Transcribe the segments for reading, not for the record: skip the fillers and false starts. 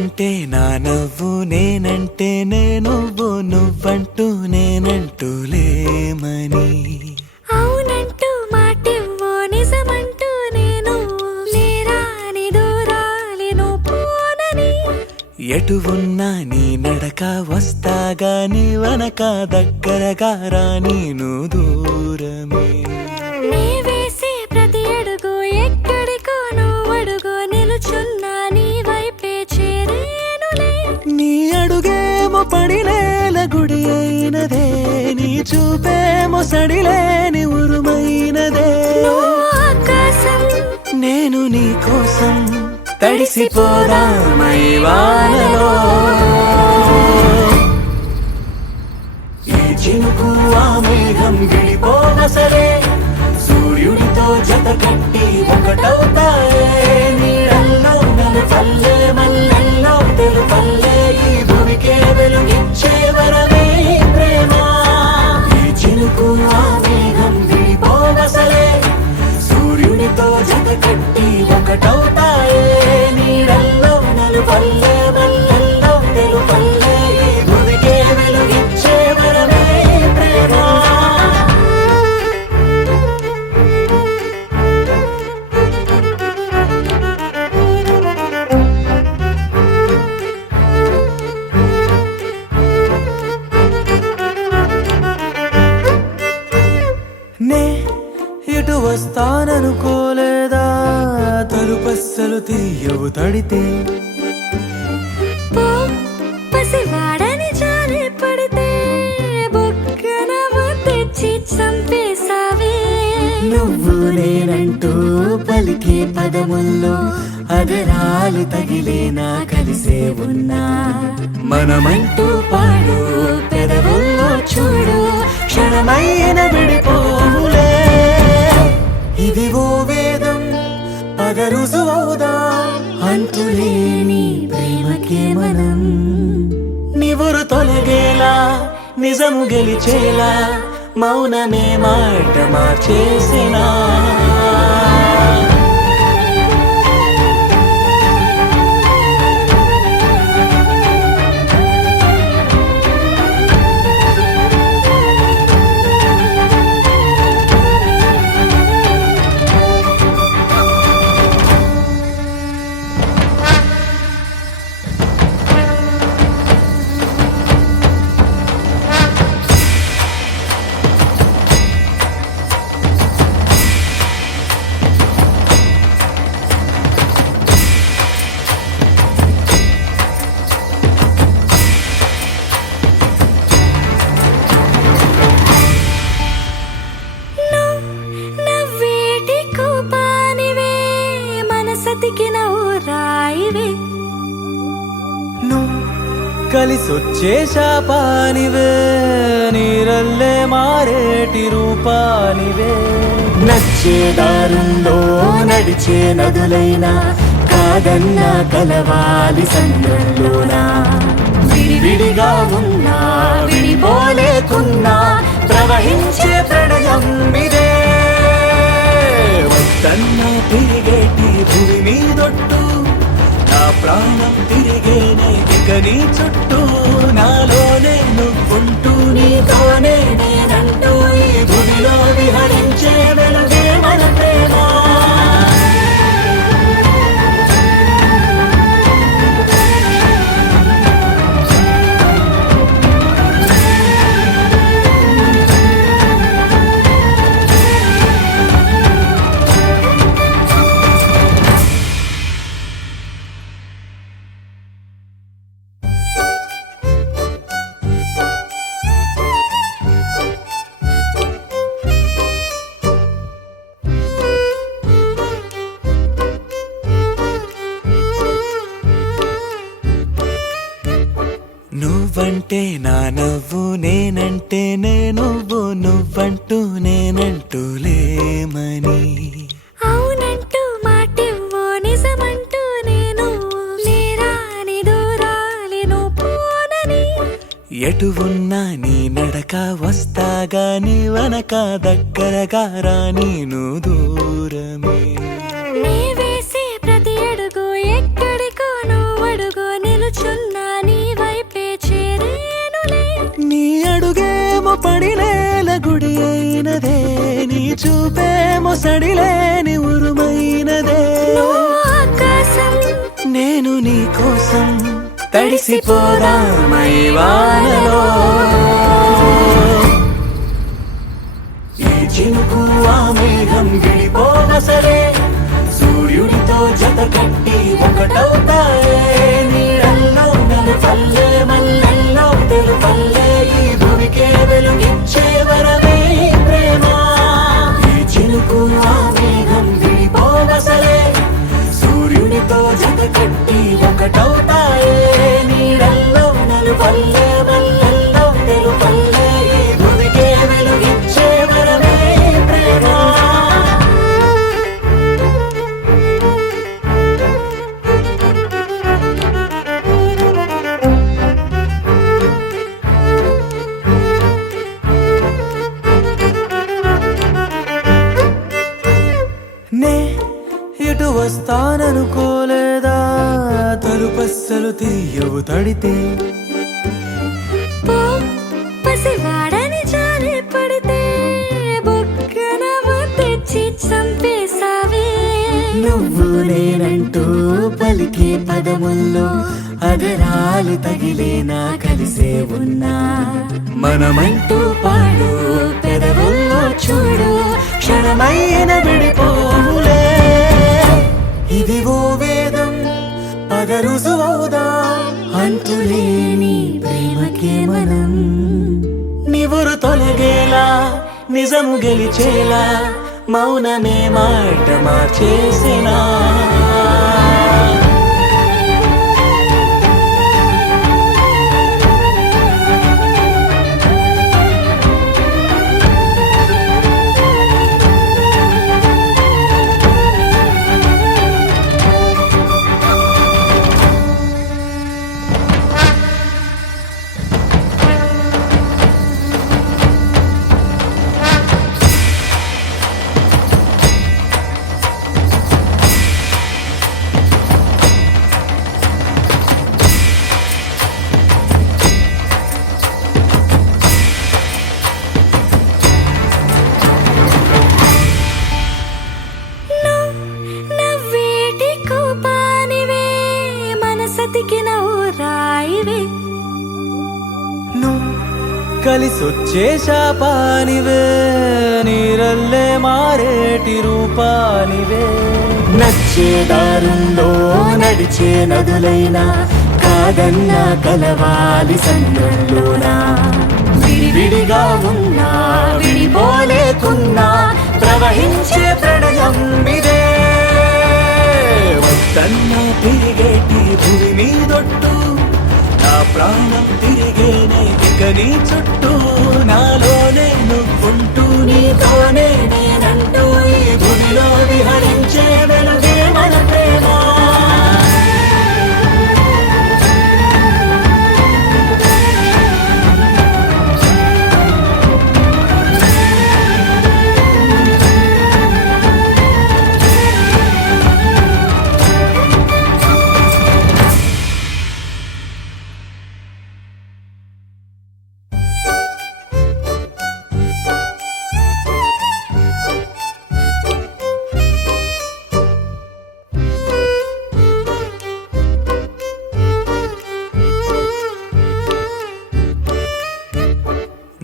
నువ్వంటే నా నవ్వు నేనంటే నువ్వు నువ్వంటూ నేనంటూ లేమని అవునంటూ మాటివ్వు నిజమంటూ నేను లేరాని దూరాలిను పోనని ఎటు ఉన్నా నీ నడక వస్తాగా నీ వనక దగ్గరగా రాని నువ్వు దూరమే నీ వేసే ప్రతి అడుగు ఎక్కడికో నువ్వు అడుగు నిలుచున్నా నీ వైపే చేరేనులే నీ అడుగేమో పడినేల గుడి అయినదే నీ చూపేమో సడిలేని ఉరుమైనదే నువ్వు ఆకాశం నేను నీ కోసం తడిసిపోదామై వానలో ఈ చినుకు ఆ మేఘం విడిపోవసలే సూర్యుడితో జత కట్టి ఒకటవుతాయే నీడల్లో నలుపల్లె మల్లెల్లో తెలుపల్లె ఈ భూమికే వెలుగిచ్చే వరమే ఈ ప్రేమ ఈ చినుకు ఆ మేఘం విడిపోవసలే సూర్యుడితో జత కట్టి ఒకటవుతాయే నీడల్లో నలుపల్లె మల్లెల్లో తెలుపల్లె ఈ భూమికే వెలుగిచ్చే వరమే ఈ ప్రేమ నే ఇటు వస్తాననుకోలేదా తలుపస్సలు తీయవు తడితే పో పసివాడని జాలి పడితే బొక్కన తెచ్చి చంపేశావే నువ్వు నేనంటూ పలికే పదముల్లో అదరాలు తగిలేనా కలిసే ఉన్నా మనమంటూ పాడు పెదవుల్లో చూడు క్షణమైన విడిపోవులే ఇది ఓ వేదం పగరుజువవుదా అంతులేని ప్రేమకే మనం నివురు తొలగేలా నిజము గెలిచేలా మౌనమే మాట మార్చేసినా నవ్వేటి కోపానివే మనసతికి నవ్వు రాయివే నువ్వు కలిసొచ్చే శాపానివే నీరల్లే మారేటి రూపానివే నచ్చే దారుల్లో నడిచే నదులైనా కాదన్నా కలవాలి సంద్రంలోనా విడివిడిగా ఉన్నా విడిపోలేకున్నా ప్రవహించే ప్రణయం ఇదే వద్దన్నా తిరిగేటి భూమి మీదొట్టు నా ప్రాణం తిరిగేనే ఇక నీ చుట్టూ నాలోనే నువ్వుంటూ నీతోనే నేనంటూ ఈ భూమిలో విహరించే వెలుగే మన ప్రేమ నువ్వంటే నా నవ్వు నేనంటే నువ్వు నువ్వంటూ నేనంటూ లేమని అవునంటూ మాటివ్వు నిజమంటూ నేను లేరాని దూరాలిను పోనని ఎటు ఉన్నా నీ నడక వస్తాగా నీ వనక దగ్గరగా రాని నువ్వు దూరమే నీ వేసే ప్రతి అడుగు ఎక్కడికో నువ్వు అడుగు నిలుచున్నా నీ వైపే చేరేనులే. నీ అడుగేమో పడినేల గుడి అయినదే, నీ చూపేమో సడిలేని ఉరుమైనదే. నువ్వు ఆకాశం, నేను నీ కోసం తడిసిపోదామై వానలో. ఈ చినుకు ఆ మేఘం విడిపోవసలే, సూర్యుడితో జత కట్టి ఒకటవుతాయే. నీడల్లో నలుపల్లె మల్లెల్లో తెలుపల్లె, ఈ భూమికే వెలుగిచ్చే వరమే ఈ ప్రేమ. ఈ చినుకు ఆ మేఘం విడిపోవసలే, సూర్యుడితో జత కట్టి ఒకటవుతాయే. నీడల్లో నలుపల్లె మల్లెల్లో తెలుపల్లె, ఈ భూమికే వెలుగిచ్చే వరమే ఈ ప్రేమ. నే ఎటు వస్తాననుకోలేదా, తలుపస్సలు తీయవు తడితే. పో పసివాడని జాలి పడితే, బొక్కన తెచ్చి చంపేశావే. నువ్వు నేనంటూ పలికే పదముల్లో అదరాలు తగిలేనా కలిసే ఉన్నా. మనమంటూ పాడు పెదవుల్లో చూడు, క్షణమైన విడిపోవులే. ఇది ఓ వేదం పదరుసువౌదా, అంతులేని ప్రేమకే మనం. నివురు తొలగేలా నిజము గెలిచేలా, మౌనమే మాట మార్చేసినా. నవ్వేటి కోపానివే, మనసతికి నవ్వు రాయివే. నువ్వు కలిసొచ్చే శాపానివే, నీరల్లే మారేటి రూపానివే. నచ్చే దారుల్లో నడిచే నదులైనా, కాదన్నా కలవాలి సంద్రంలోనా. విడివిడిగా ఉన్నా విడిపోలేకున్నా, ప్రవహించే ప్రణయం ఇదే. వద్దన్నా తిరిగేటి భూమి మీదొట్టు, నా ప్రాణం తిరిగేనే ఇక నీ చుట్టూ. నాలోనే నువ్వుంటూ నీతోనే నేనంటూ, ఈ భూమిలో విహరించే వెలుగే మన ప్రేమ.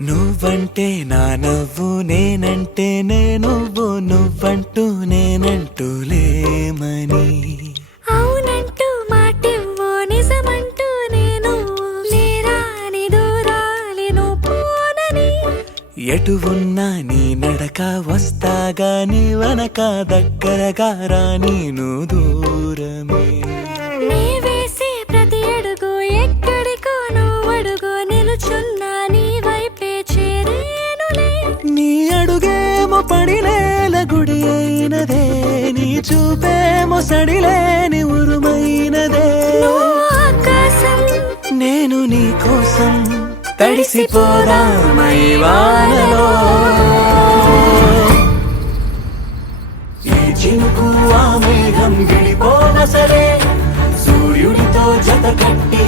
నువ్వంటే నా నవ్వు, నేనంటే నువ్వు, నువ్వంటూ నేనంటూ లేమని. అవునంటూ మాటివ్వు, నిజమంటూ నేను లేరాని దూరాలి పోనని. ఎటు ఉన్నా నీ నడక వస్తాగా, నీ వనక దగ్గరగా రాని నువ్వు దూరమే. నీ వేసే ప్రతి అడుగు ఎక్కడికో నువ్వు అడుగు, నిలుచున్నా నీ వైపే చేరేనులే. నీ అడుగేమో పడినేల గుడి అయినదే, నీ చూపేమో సడిలేని ఉరుమైనదే. నువ్వు ఆకాశం, నేను నీ కోసం తడిసిపోదామై వానలో. ఈ చినుకు ఆ మేఘం విడిపోవసలే, సూర్యుడితో జత కట్టి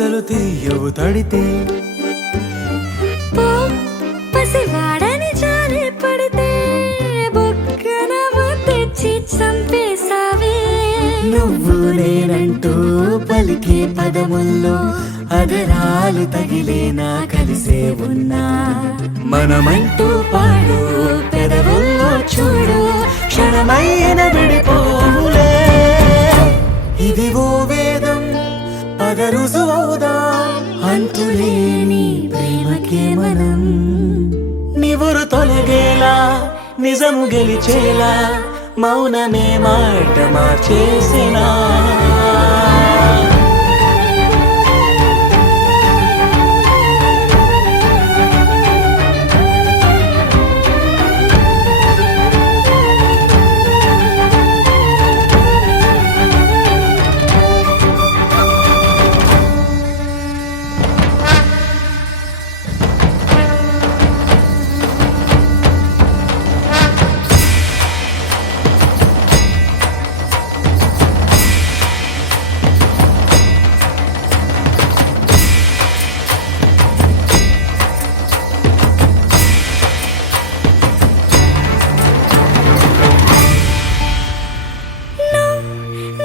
పస్సలు తీయవు తడితే పో పసివాడని జారి పడితే బొక్కన తెచ్చి చంపేశావే. నువ్వు నేనంటూ పలికే పదముల్లో అదరాలు తగిలేనా కలిసే ఉన్నా మనమంటూ పాడు పెదవుల్లో చూడు క్షణమైన విడిపోవులే. ఇది ఓ వేదం పద రుజువవుదా అంతులేని ప్రేమకే మనం నివురు తొలగేలా నిజము గెలిచేలా మౌనమే మాట మార్చేసినా.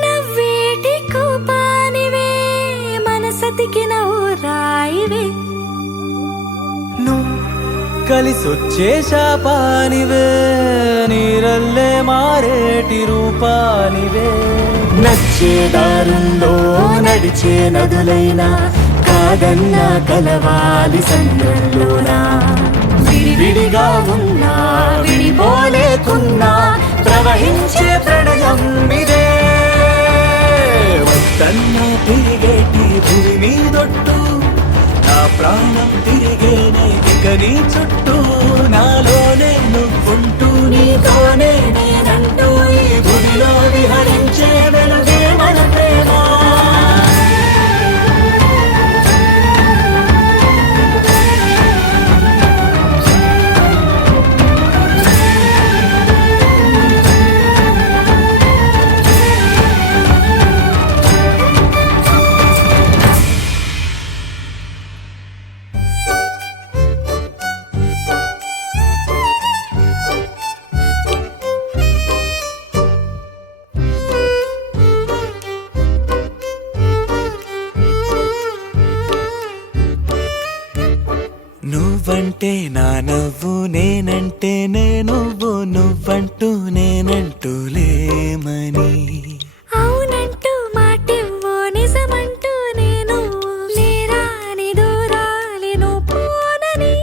నవ్వేటి కోపానివే మనసతికిన ఊరాయివే. నువ్వు కలిసొచ్చే శాపానివే నీరల్లే మారేటి రూపానివే. నచ్చే దారుల్లో నడిచే నదులైనా కాదన్నా కలవాలి సంద్రంలోనా. విడివిడిగా ఉన్నా విడిపోలేకున్నా ప్రవహించే ప్రణయం ఇదే. వద్దన్నా తిరిగేటి భూమి మీదొట్టు నా ప్రాణం తిరిగేనే ఇక నీ చుట్టూ నాలోనే నువ్వుంటూ నీతోనే నేనంటూ ఈ భూమిలో విహరించే వెలుగే మన ప్రేమ. నువ్వంటే నా నవ్వు నేనంటే నువ్వు నువ్వంటూ నేనంటూ లేమని. అవునంటూ మాటివ్వు నిజమంటూ నేను నేరాని దూరాలిను పోనని.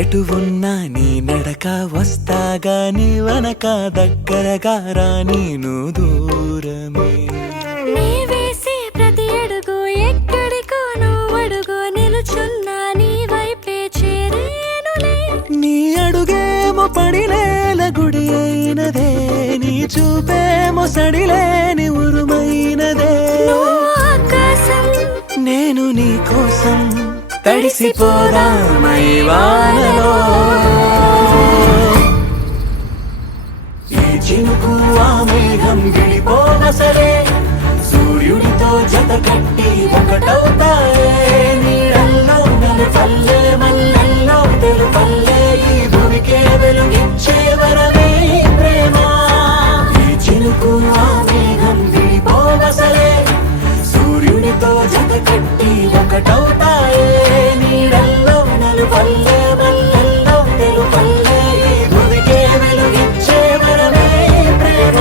ఎటు ఉన్నా నీ నడక వస్తాగా నీ వనక దగ్గరగా రాని నువ్వు దూరమే. నీ వేసే ప్రతి అడుగు ఎక్కడికో నువ్వు అడుగు నిలుచున్నా నీ వైపే చేరేనులే. నీ అడుగేమో పడినేల గుడి అయినదే నీ చూపేమో సడిలేని ఉరుమైనదే. నువ్వు ఆకాశం నేను నీ కోసం తడిసిపోదామై వానలో. ఈ చినుకు ఆ మేఘం విడిపోవసలే సూర్యుడితో జత కట్టి ఒకటవుతాయే. నీడల్లో నలుపల్లె మల్లెల్లో తెలుపల్లె ఈ భూమికే వెలుగిచ్చే వరమే ప్రేమ. ఈ చినుకు ఆ మేఘం విడిపోవసలే సూర్యుడితో జత కట్టి ఒకటవుతాయే. నీడల్లో నలుపల్లె మల్లెల్లో తెలుపల్లె ఈ భూమికే వెలుగిచ్చే వరమే ప్రేమ.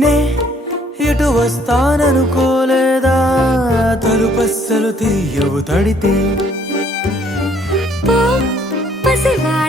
నే ఇటు వస్తాననుకోలేదా తలుపస్సలు తీయవు తడితే పో పసివాడని